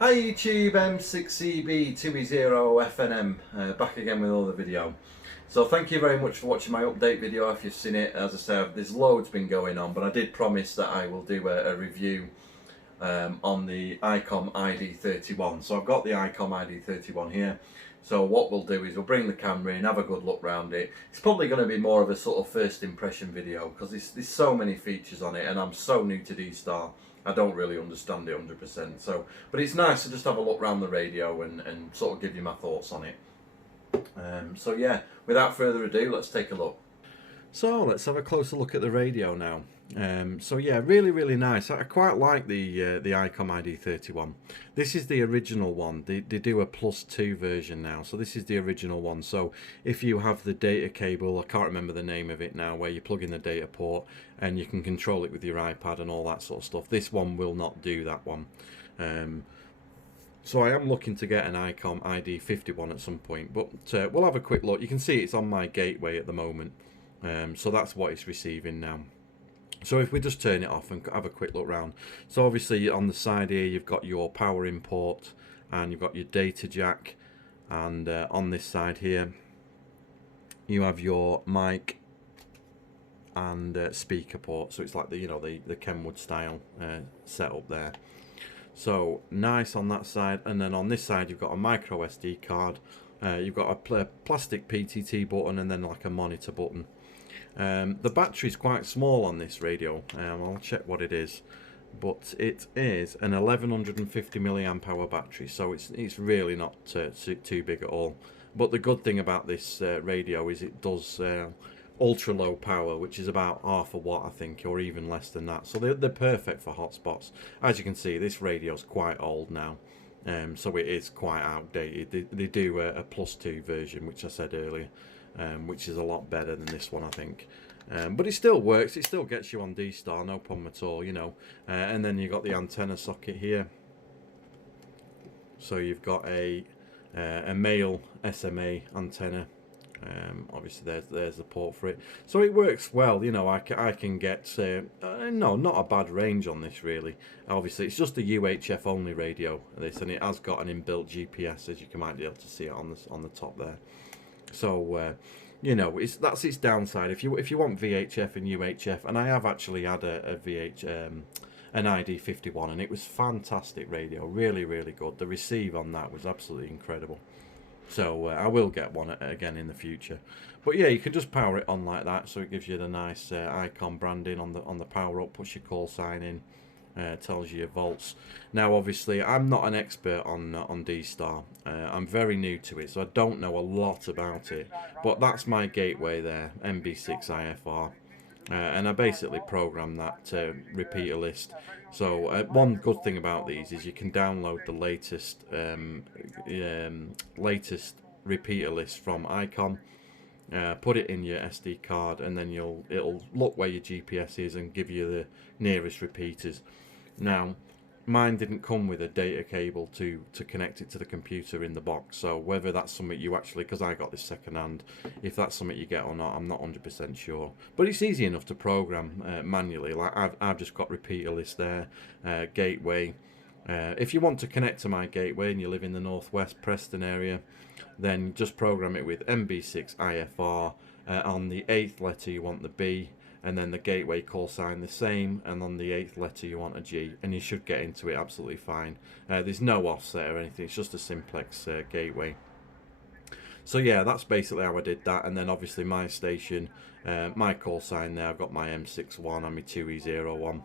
Hi YouTube, M6EB2E0FNM, back again with another video. So thank you very much for watching my update video if you've seen it. As I said, there's loads been going on, but I did promise that I will do a review on the Icom ID31. So I've got the Icom ID31 here. So what we'll do is we'll bring the camera in, have a good look around it. It's probably going to be more of a sort of first impression video because there's so many features on it and I'm so new to D Star. I don't really understand it 100%. So, but it's nice to just have a look around the radio and sort of give you my thoughts on it. So yeah, without further ado, let's take a look. So let's have a closer look at the radio now. So yeah, really nice. I quite like the Icom ID31. This is the original one. They do a +2 version now. So this is the original one. So if you have the data cable, I can't remember the name of it now, where you plug in the data port and you can control it with your iPad and all that sort of stuff. This one will not do that one. So I am looking to get an Icom ID51 at some point, but we'll have a quick look. You can see it's on my gateway at the moment. So that's what it's receiving now. So if we just turn it off and have a quick look around. So obviously on the side here you've got your power import and you've got your data jack, and on this side here you have your mic and speaker port. So it's like the Kenwood style setup there. So nice on that side, and then on this side you've got a micro SD card. You've got a plastic PTT button and then like a monitor button. The battery's quite small on this radio. I'll check what it is, but it is an 1150 milliamp hour battery, so it's really not too big at all. But the good thing about this radio is it does ultra low power, which is about half a watt I think, or even less than that. So they're perfect for hotspots. As you can see, this radio's quite old now. So it is quite outdated. They do a +2 version, which I said earlier, which is a lot better than this one, I think. But it still works. It still gets you on D Star, no problem at all, you know. And then you've got the antenna socket here. So you've got a male SMA antenna. Obviously there's the port for it, so it works well. You know, I can get no, not a bad range on this really. Obviously it's just a UHF only radio, this, and it has got an inbuilt GPS, as you might be able to see it on the top there. So you know, that's its downside. If you want VHF and UHF, and I have actually had an ID51, and it was fantastic radio, really good. The receive on that was absolutely incredible. So I will get one again in the future. But yeah, you can just power it on like that, so it gives you the nice Icom branding on the power up, puts your call sign in, tells you your volts. Now obviously I'm not an expert on D Star. I'm very new to it, so I don't know a lot about it. But that's my gateway there, MB6IFR. And I basically program that repeater list. So one good thing about these is you can download the latest latest repeater list from Icom, put it in your SD card, and then it'll look where your GPS is and give you the nearest repeaters. Now mine didn't come with a data cable to connect it to the computer in the box, so whether that's something you actually, because I got this second hand, if that's something you get or not, I'm not 100% sure. But it's easy enough to program manually. Like I've just got repeater list there, gateway. If you want to connect to my gateway and you live in the northwest Preston area, then just program it with MB6IFR. On the 8th letter you want the B, and then the gateway call sign the same, and on the 8th letter you want a G, and you should get into it absolutely fine. There's no offset or anything, it's just a simplex gateway. So yeah, that's basically how I did that. And then obviously my station, my call sign there, I've got my M61 and my 2E01,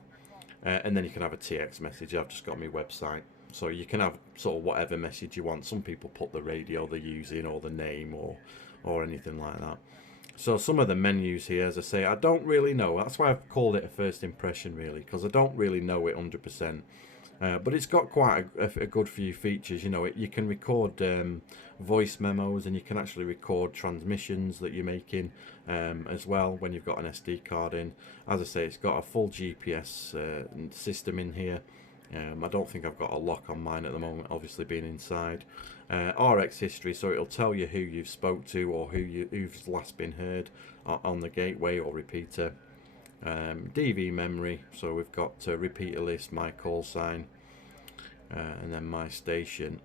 and then you can have a TX message. I've just got my website, so you can have sort of whatever message you want. Some people put the radio they're using or the name or anything like that. So some of the menus here, as I say, I don't really know. That's why I've called it a first impression, really, because I don't really know it 100%. But it's got quite a good few features. You know, you can record voice memos, and you can actually record transmissions that you're making as well when you've got an SD card in. As I say, it's got a full GPS system in here. I don't think I've got a lock on mine at the moment, obviously being inside. RX history, so it'll tell you who you've spoke to or who's last been heard on the gateway or repeater. DV memory, so we've got repeater list, my call sign. and then my station.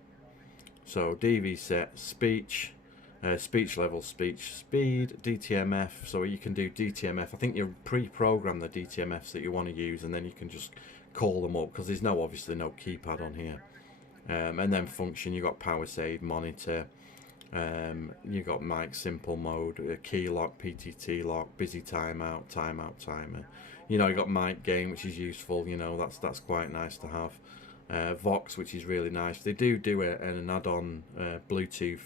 So DV set, speech, speech level, speech speed, DTMF. So you can do DTMF. I think you pre-program the DTMFs that you want to use, and then you can just call them up, because there's obviously no keypad on here. And then function, you got power save, monitor, you got mic simple mode, key lock, PTT lock, busy timeout, timer. You know, you got mic gain, which is useful. You know, that's quite nice to have. Vox, which is really nice. They do an add-on Bluetooth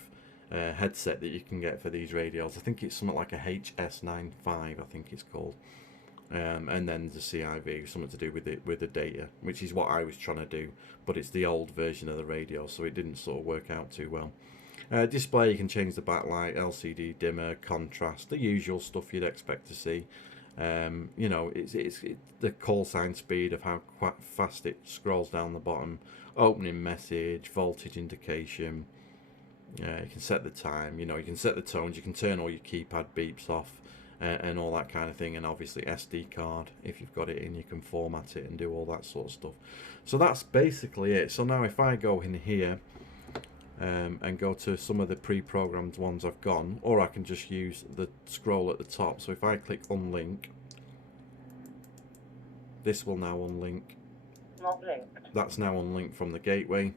headset that you can get for these radios. I think it's something like a HS95, I think it's called. And then the CIV, something to do with the data, which is what I was trying to do, but it's the old version of the radio, so it didn't sort of work out too well. Display, you can change the backlight, LCD dimmer, contrast, the usual stuff you'd expect to see. You know, it's the call sign speed of how fast it scrolls down the bottom, opening message, voltage indication. You can set the time, you know, you can set the tones, you can turn all your keypad beeps off, and all that kind of thing, and obviously SD card, if you've got it in, you can format it and do all that sort of stuff. So that's basically it. So now if I go in here and go to some of the pre-programmed ones I've gone, or I can just use the scroll at the top. So if I click unlink, this will now unlink. Not linked. That's now unlinked from the gateway.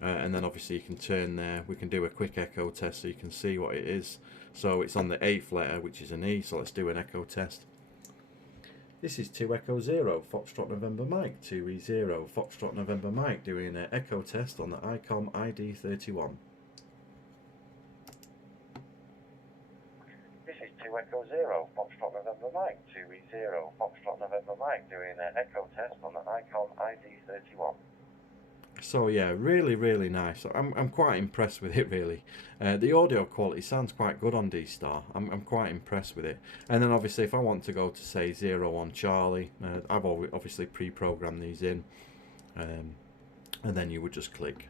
And then obviously you can turn there. We can do a quick echo test so you can see what it is. So it's on the 8th letter, which is an E, so let's do an echo test. This is 2 Echo 0, Foxtrot November Mike, 2E0, Foxtrot November Mike, doing an echo test on the Icom ID31. This is 2 Echo 0, Foxtrot November Mike, 2E0, Foxtrot November Mike, doing an echo test on the Icom ID31. So yeah, really nice. I'm quite impressed with it, really. The audio quality sounds quite good on D Star. I'm quite impressed with it. And then obviously if I want to go to say 0 on Charlie, I've obviously pre-programmed these in, and then you would just click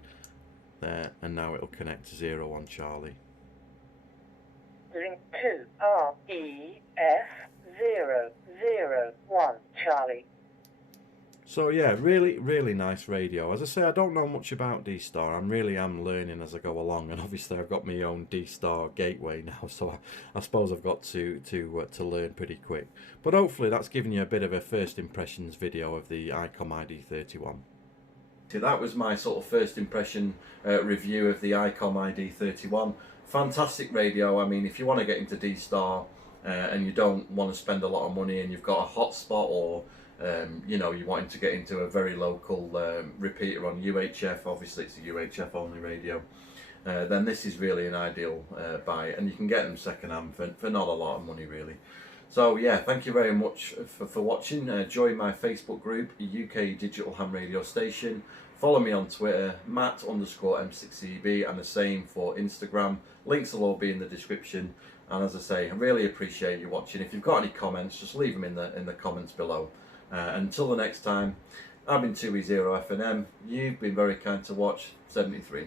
there, and now it'll connect to 0 on Charlie. Link 2 REF001 Charlie. So yeah, really nice radio. As I say, I don't know much about D Star. I really am learning as I go along, and obviously I've got my own D Star gateway now, so I suppose I've got to learn pretty quick. But hopefully that's given you a bit of a first impressions video of the Icom ID31. So that was my sort of first impression review of the Icom ID31. Fantastic radio. I mean, if you want to get into D Star and you don't want to spend a lot of money, and you've got a hotspot, or you know, you're wanting to get into a very local repeater on UHF, obviously it's a UHF only radio, then this is really an ideal buy, and you can get them second hand for not a lot of money really. So yeah, thank you very much for watching. Join my Facebook group, UK Digital Ham Radio Station. Follow me on Twitter, Matt_M6EB, and the same for Instagram. Links will all be in the description. And as I say, I really appreciate you watching. If you've got any comments, just leave them in the comments below. Until the next time, I've been 2E0FNM. You've been very kind to watch. 73.